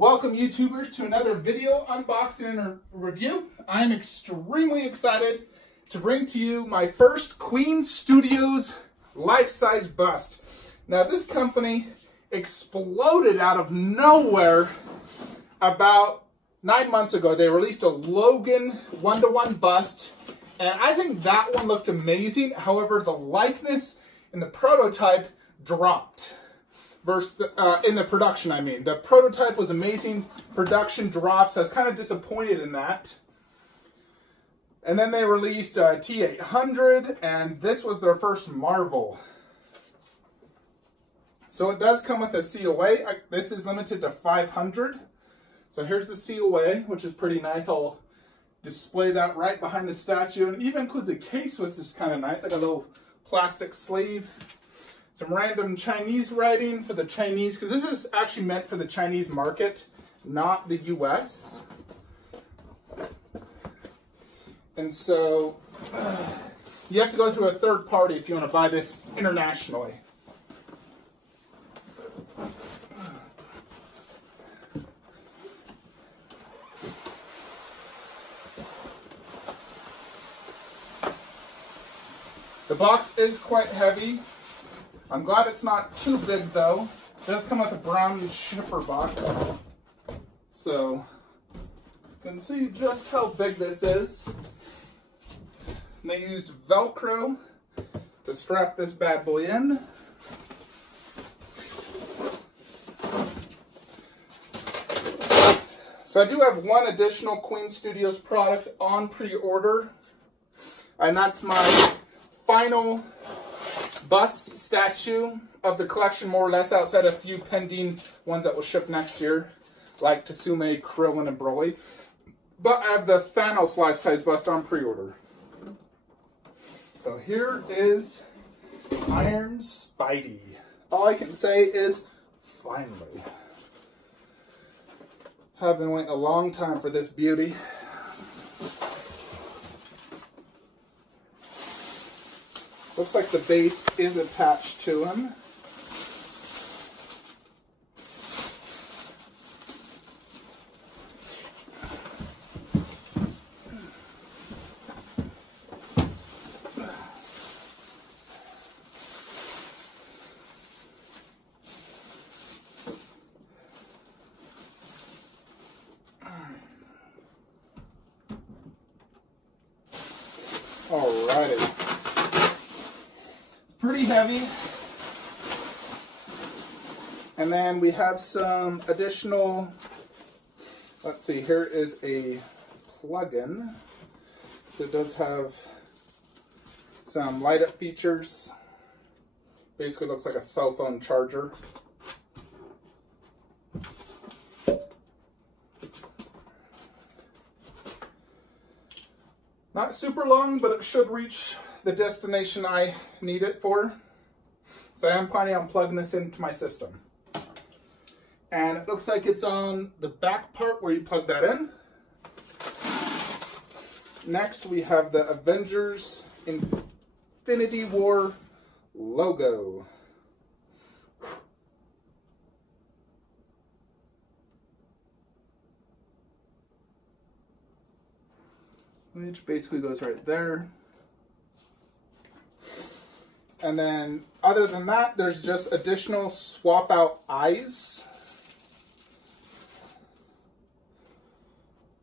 Welcome YouTubers to another video unboxing and review. I am extremely excited to bring to you my first Queen Studios life-size bust. Now this company exploded out of nowhere about 9 months ago. They released a Logan 1-to-1 bust, and I think that one looked amazing. However, the likeness in the prototype dropped. In the production, I mean. The prototype was amazing, production dropped, so I was kind of disappointed in that. And then they released a T800, and this was their first Marvel. So it does come with a COA. This is limited to 500. So here's the COA, which is pretty nice. I'll display that right behind the statue. And it even includes a case, which is kind of nice, like a little plastic sleeve. Some random Chinese writing for the Chinese, because this is actually meant for the Chinese market, not the US. And so you have to go through a third party if you want to buy this internationally. The box is quite heavy. I'm glad it's not too big though. It does come with a brown shipper box. So you can see just how big this is. And they used Velcro to strap this bad boy in. So I do have one additional Queen Studios product on pre-order. And that's my final bust statue of the collection, more or less, outside a few pending ones that will ship next year, like Tsume, Krillin, and Broly. But I have the Thanos life-size bust on pre-order. So here is Iron Spidey. All I can say is, finally. I've been waiting a long time for this beauty. Looks like the base is attached to him. Alrighty. Pretty heavy. And then we have some additional, let's see, here is a plug-in. So it does have some light up features. Basically looks like a cell phone charger. Not super long, but it should reach the destination I need it for. So I am planning on plugging this into my system. And it looks like it's on the back part where you plug that in. Next we have the Avengers Infinity War logo. Which basically goes right there. And then, other than that, there's just additional swap out eyes.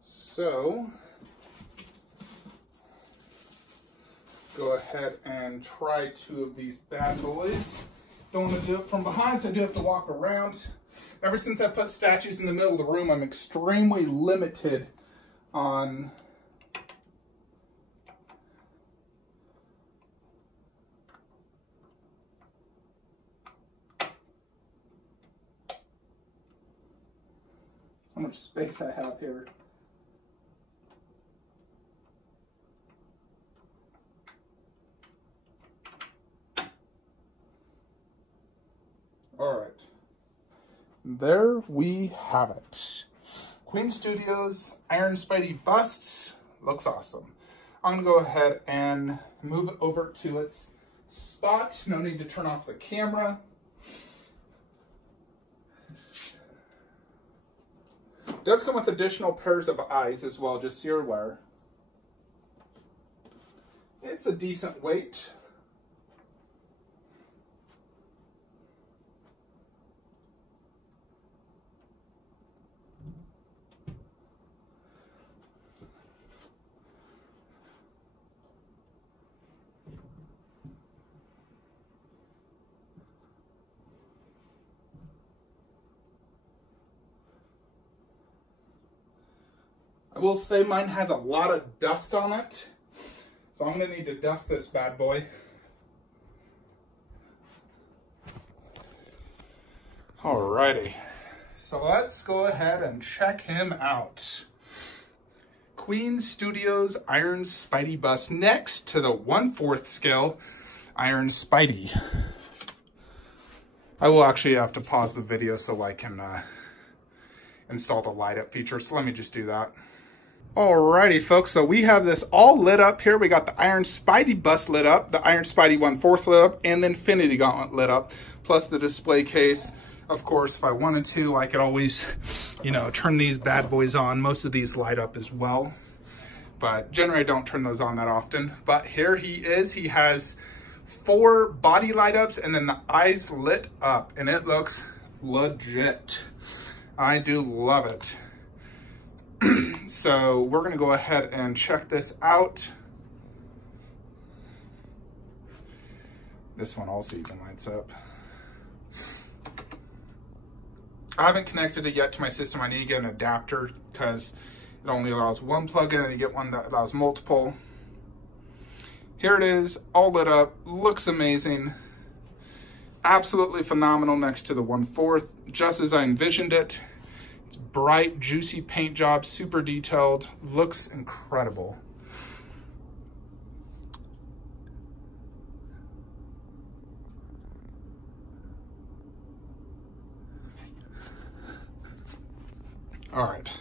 So, go ahead and try two of these bad boys. Don't want to do it from behind, so I do have to walk around. Ever since I put statues in the middle of the room, I'm extremely limited on how much space I have here. All right, there we have it. Queen Studios Iron Spidey busts. Looks awesome. I'm gonna go ahead and move it over to its spot. No need to turn off the camera. It does come with additional pairs of eyes as well, just so you're aware. It's a decent weight. I will say mine has a lot of dust on it, so I'm going to need to dust this bad boy. Alrighty, so let's go ahead and check him out. Queen Studios Iron Spidey bust next to the 1/4 scale Iron Spidey. I will actually have to pause the video so I can install the light up feature, so let me just do that. Alrighty folks, so we have this all lit up here. We got the Iron Spidey bust lit up, the Iron Spidey 1/4 lit up, and the Infinity Gauntlet lit up, plus the display case. Of course, if I wanted to, I could always, turn these bad boys on. Most of these light up as well, but generally I don't turn those on that often. But here he is. He has 4 body light ups and then the eyes lit up, and it looks legit. I do love it. So we're going to go ahead and check this out. This one also even lights up. I haven't connected it yet to my system. I need to get an adapter because it only allows one plug-in, and you get one that allows multiple. Here it is, all lit up, looks amazing. Absolutely phenomenal next to the 1/4, just as I envisioned it. It's bright, juicy paint job, super detailed, looks incredible. All right,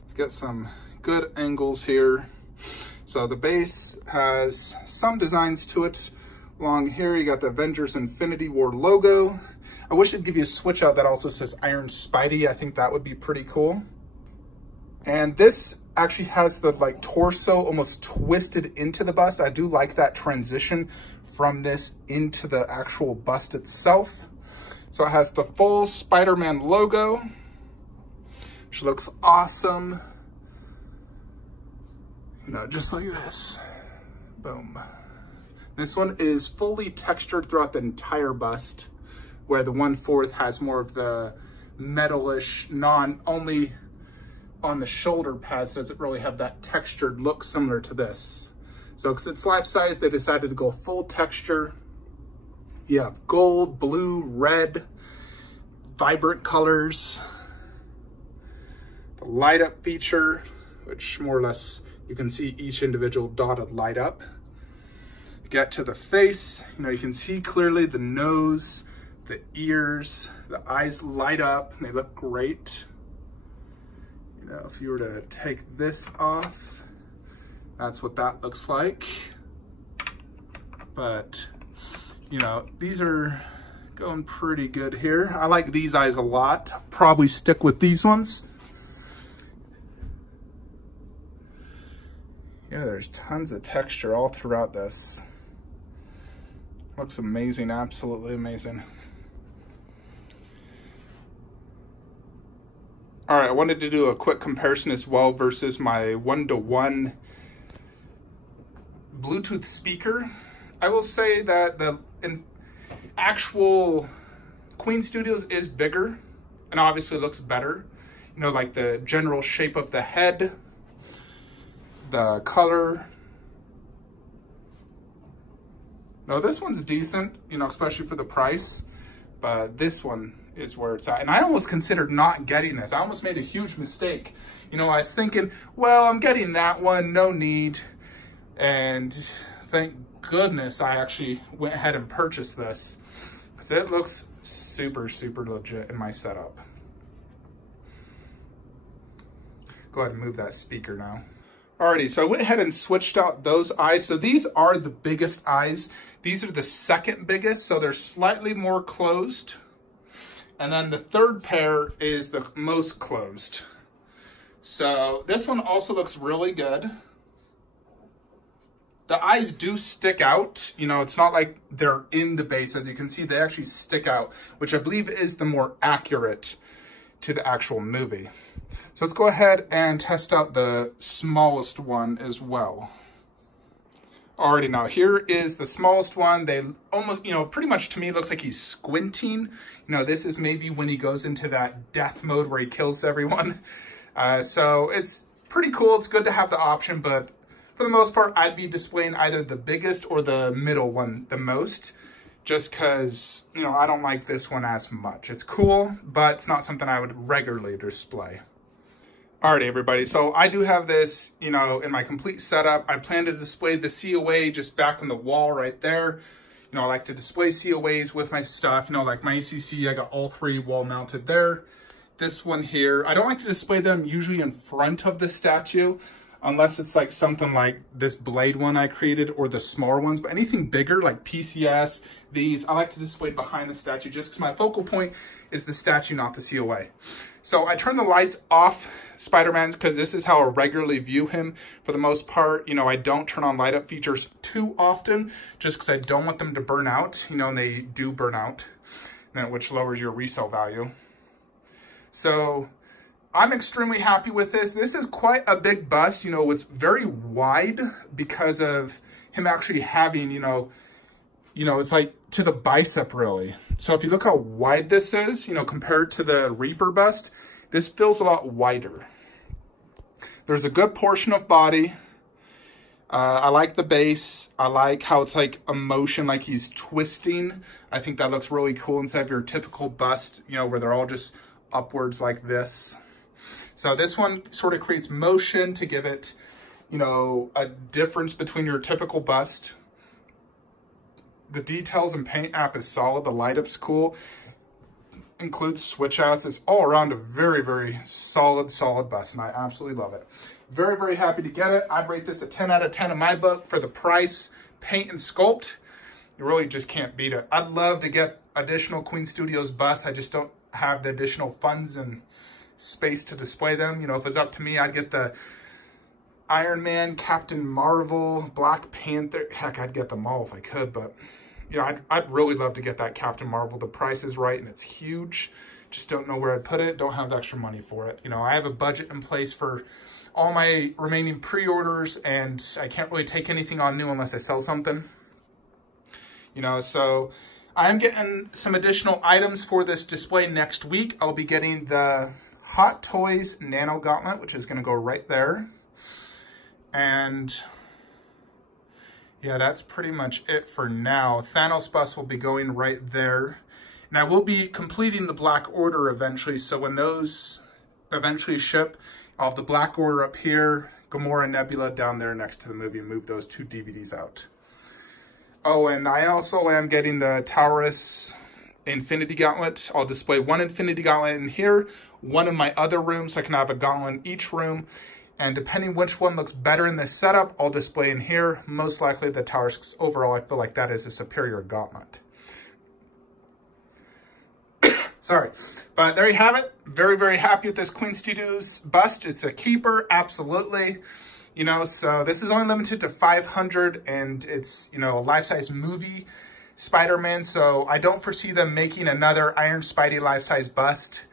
let's get some good angles here. So the base has some designs to it. Along here, you got the Avengers Infinity War logo. I wish it'd give you a switch out that also says Iron Spidey. I think that would be pretty cool. And this actually has the torso almost twisted into the bust. I do like that transition from this into the actual bust itself. So it has the full Spider-Man logo, which looks awesome. Just like this. Boom. This one is fully textured throughout the entire bust, where the 1/4 has more of the metalish, only on the shoulder pads does it really have that textured look similar to this. So because it's life size, they decided to go full texture. You have gold, blue, red, vibrant colors. The light up feature, which more or less you can see each individual dotted light up. Get to the face, you can see clearly the nose, the ears, the eyes light up, and they look great. If you were to take this off, that's what that looks like. But, these are going pretty good here. I like these eyes a lot. I'll probably stick with these ones. Yeah, there's tons of texture all throughout this. Looks amazing, absolutely amazing. All right, I wanted to do a quick comparison as well versus my 1-to-1 Bluetooth speaker. I will say that the actual Queen Studios is bigger and obviously looks better. Like the general shape of the head, the color. No, this one's decent, especially for the price, but this one is where it's at. And I almost considered not getting this. I almost made a huge mistake. I was thinking, well, I'm getting that one, no need. And thank goodness I actually went ahead and purchased this, because it looks super, super legit in my setup. Go ahead and move that speaker now. Alrighty, so I went ahead and switched out those eyes. So these are the biggest eyes. These are the second biggest, so they're slightly more closed. And then the third pair is the most closed. So this one also looks really good. The eyes do stick out. You know, it's not like they're in the base. As you can see, they actually stick out, which I believe is the more accurate to the actual movie. So let's go ahead and test out the smallest one as well. Alrighty, now here is the smallest one. They almost, you know, pretty much to me looks like he's squinting. You know, this is maybe when he goes into that death mode where he kills everyone. So it's pretty cool. It's good to have the option, but for the most part, I'd be displaying either the biggest or the middle one the most, just because, you know, I don't like this one as much. It's cool, but it's not something I would regularly display. Alright, everybody, so I do have this, you know, in my complete setup. I plan to display the COA just back on the wall right there. You know, I like to display COAs with my stuff, you know, like my ACC, I got all three wall mounted there. This one here, I don't like to display them usually in front of the statue, unless it's like something like this blade one I created or the smaller ones, but anything bigger like PCS, these, I like to display behind the statue just because my focal point is the statue, not the COA. So I turn the lights off Spider-Man because this is how I regularly view him for the most part. You know, I don't turn on light up features too often just because I don't want them to burn out, you know, and they do burn out, which lowers your resale value. So I'm extremely happy with this. This is quite a big bust. You know, it's very wide because of him actually having, you know, it's like to the bicep really. So if you look how wide this is, you know, compared to the Reaper bust, this feels a lot wider. There's a good portion of body. I like the base. I like how it's like a motion, like he's twisting. I think that looks really cool instead of your typical bust, you know, where they're all just upwards like this. So this one sort of creates motion to give it, you know, a difference between your typical bust. The details and paint app is solid. The light up's cool. Includes switch outs. It's all around a very, very solid bust, and I absolutely love it. Very, very happy to get it. I'd rate this a 10 out of 10 in my book for the price, paint, and sculpt. You really just can't beat it. I'd love to get additional Queen Studios busts. I just don't have the additional funds and space to display them. You know, if it was up to me, I'd get the Iron Man, Captain Marvel, Black Panther. Heck, I'd get them all if I could, but you know, I'd really love to get that Captain Marvel. The price is right and it's huge. Just don't know where I'd put it. Don't have the extra money for it. You know, I have a budget in place for all my remaining pre-orders and I can't really take anything on new unless I sell something. You know, so I'm getting some additional items for this display next week. I'll be getting the Hot Toys Nano Gauntlet, which is going to go right there. And yeah, that's pretty much it for now. Thanos bust will be going right there. And I will be completing the Black Order eventually. So when those eventually ship, I'll have the Black Order up here, Gamora and Nebula down there next to the movie, and move those two DVDs out. Oh, and I also am getting the Taurus Infinity Gauntlet. I'll display one Infinity Gauntlet in here, one in my other room, so I can have a gauntlet in each room. And depending which one looks better in this setup, I'll display in here. Most likely the Taurus, because overall I feel like that is a superior gauntlet. Sorry. But there you have it. Very, very happy with this Queen Studios bust. It's a keeper, absolutely. You know, so this is only limited to 500 and it's, you know, a life-size movie Spider-Man. So I don't foresee them making another Iron Spidey life-size bust.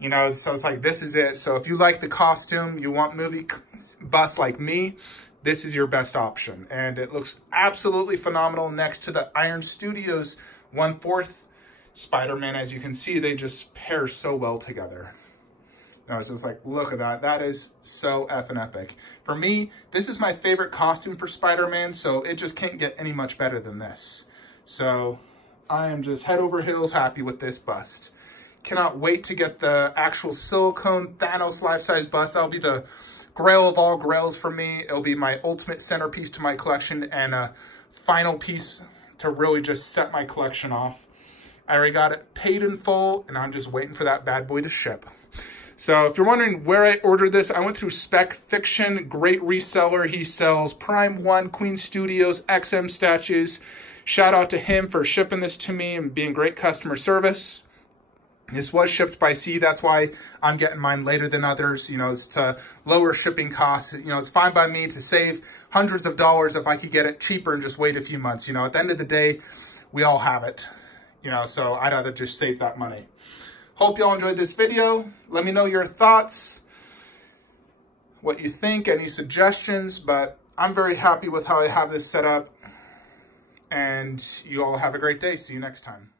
You know, so it's like, this is it. So if you like the costume, you want movie bust like me, this is your best option. And it looks absolutely phenomenal next to the Iron Studios 1/4 Spider-Man. As you can see, they just pair so well together. You know, it's just like, look at that. That is so effing epic. For me, this is my favorite costume for Spider-Man, so it just can't get any much better than this. So I am just head over heels happy with this bust. Cannot wait to get the actual silicone Thanos life-size bust. That'll be the grail of all grails for me. It'll be my ultimate centerpiece to my collection and a final piece to really just set my collection off. I already got it paid in full, and I'm just waiting for that bad boy to ship. So if you're wondering where I ordered this, I went through Spec Fiction, great reseller. He sells Prime 1, Queen Studios, XM statues. Shout out to him for shipping this to me and being great customer service. This was shipped by sea. That's why I'm getting mine later than others. You know, it's to lower shipping costs. You know, it's fine by me to save hundreds of dollars if I could get it cheaper and just wait a few months. You know, at the end of the day, we all have it. You know, so I'd rather just save that money. Hope y'all enjoyed this video. Let me know your thoughts, what you think, any suggestions, but I'm very happy with how I have this set up. And you all have a great day. See you next time.